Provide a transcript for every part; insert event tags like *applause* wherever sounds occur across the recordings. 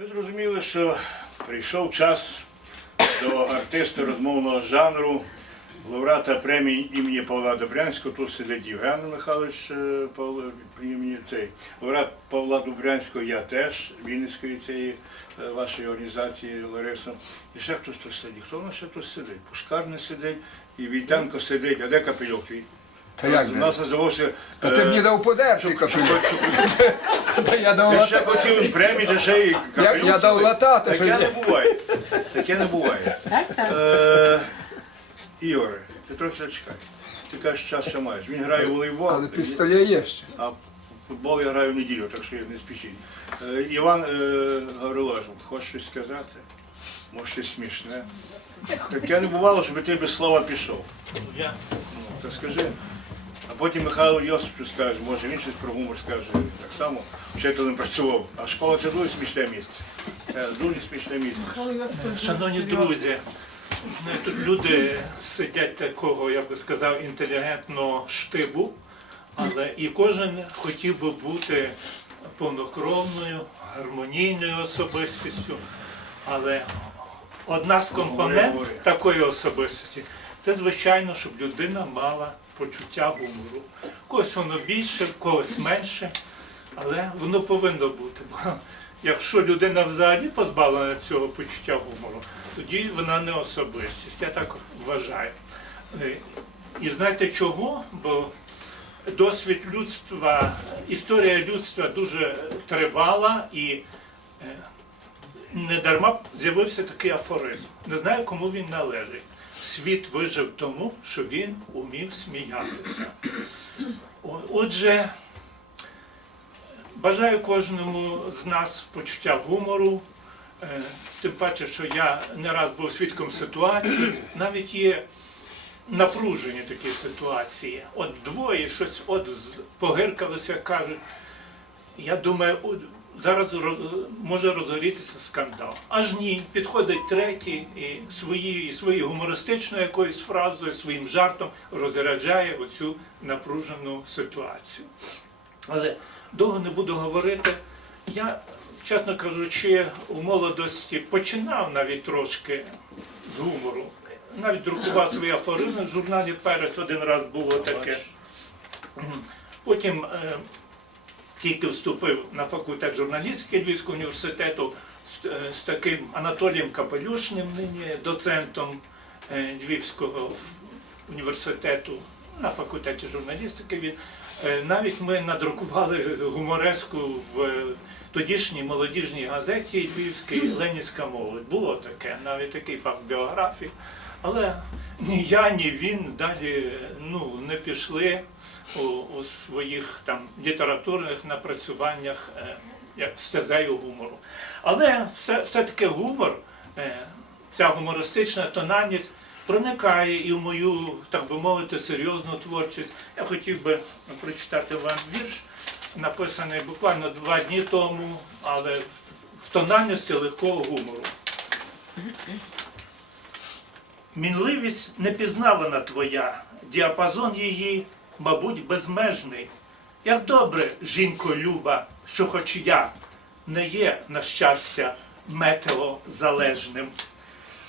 Ми зрозуміли, що прийшов час до артиста розмовного жанру, лауреата премії імені Павла Добрянського. Тут сидить Євген Михайлович е, Павло, імені цей. Лауреат Павла Добрянського, я теж, Вінницької цієї е, вашої організації Лариса. І ще хтось тут сидить. Хто у нас ще тут сидить? Пушкар не сидить, і Війтенко сидить. А де капельок твій? Та як У де? нас називався. Та ти е, мені дав щоб- капелюх. щоб- *laughs* Та я дав Я ще лата. хотів премії, та ще й капелюх я дав що Таке я- не буває. Таке не буває. Е, Ігоре, ти трохи зачекай. Ти кажеш, час ще маєш. Він грає в волейбол, Але пістоля є ще. а футбол я граю в неділю, так що я не спішіть. Е, Іван е, Гаврилович, хочеш щось сказати? Може щось смішне. Таке не бувало, щоб ти без слова пішов. Я Ну, то скажи. А потім Михайло Йосипович скаже, може він щось про гумор скаже. Так само вчителем працював. А школа це дуже смішне місце. Це дуже смішне місце. Шановні друзі, знаєте, тут люди сидять такого, я би сказав, інтелігентного штибу, але і кожен хотів би бути повнокровною, гармонійною особистістю. Але одна з компонент такої особистості це звичайно, щоб людина мала почуття гумору. Когось воно більше, когось менше, але воно повинно бути. Бо якщо людина взагалі позбавлена цього почуття гумору, тоді вона не особистість. Я так вважаю. Е, І знаєте чого? Бо досвід людства, історія людства дуже тривала і е, не дарма з'явився такий афоризм. Не знаю, кому він належить. Світ вижив тому, що він умів сміятися. Отже, бажаю кожному з нас почуття гумору. Е, Тим паче, що я не раз був свідком ситуації, навіть є напружені такі ситуації. От двоє щось от погиркалися, кажуть, я думаю, зараз може розгорітися скандал. Аж ні, підходить третій і свої, і своєю гумористичною якоюсь фразою, своїм жартом розряджає оцю напружену ситуацію. Але довго не буду говорити. Я, чесно кажучи, у молодості починав навіть трошки з гумору. Навіть друкував свої афоризми в журналі Перес один раз було таке. Потім е, тільки вступив на факультет журналістики Львівського університету з, е, з таким Анатолієм Капелюшним, нині доцентом е, Львівського університету на факультеті журналістики. Він е, навіть ми надрукували гумореску в тодішній молодіжній газеті Львівській *clears throat* Ленінська молодь. Було таке, навіть такий факт біографії. Але ні я, ні він далі ну, не пішли у, у своїх там літературних напрацюваннях е, як стезею гумору. Але все, все-таки гумор, е, ця гумористична тональність проникає і в мою, так би мовити, серйозну творчість. Я хотів би прочитати вам вірш, написаний буквально два дні тому, але в тональності легкого гумору. Мінливість непізнавана твоя, діапазон її, мабуть, безмежний. Як добре, жінко люба, що хоч я не є, на щастя, метеозалежним.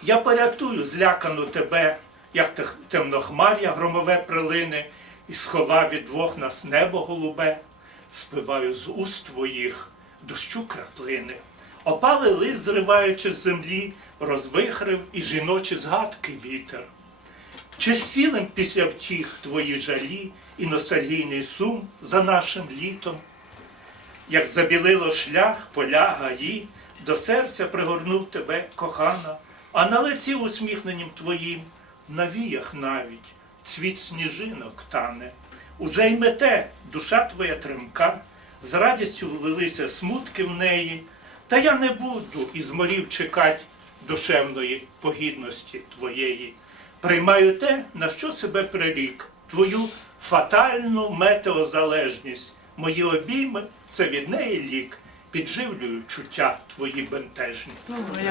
Я порятую злякану тебе, як темнохмар'я громове прилине, і сховав від двох нас небо голубе, спиваю з уст твоїх дощу краплини. Опалий лист, зриваючи з землі, розвихрив і жіночі згадки вітер. Чи зцілим після втіх твої жалі і ностальгійний сум за нашим літом? Як забілило шлях, поля, гаї, до серця пригорнув тебе кохана, а на лиці усміхненім твоїм, на віях навіть цвіт сніжинок тане. Уже й мете душа твоя тремка, з радістю влилися смутки в неї, та я не буду із морів чекать душевної погідності твоєї. Приймаю те, на що себе прирік, твою фатальну метеозалежність. Мої обійми це від неї лік, підживлюю чуття твої бентежні. Ну, то,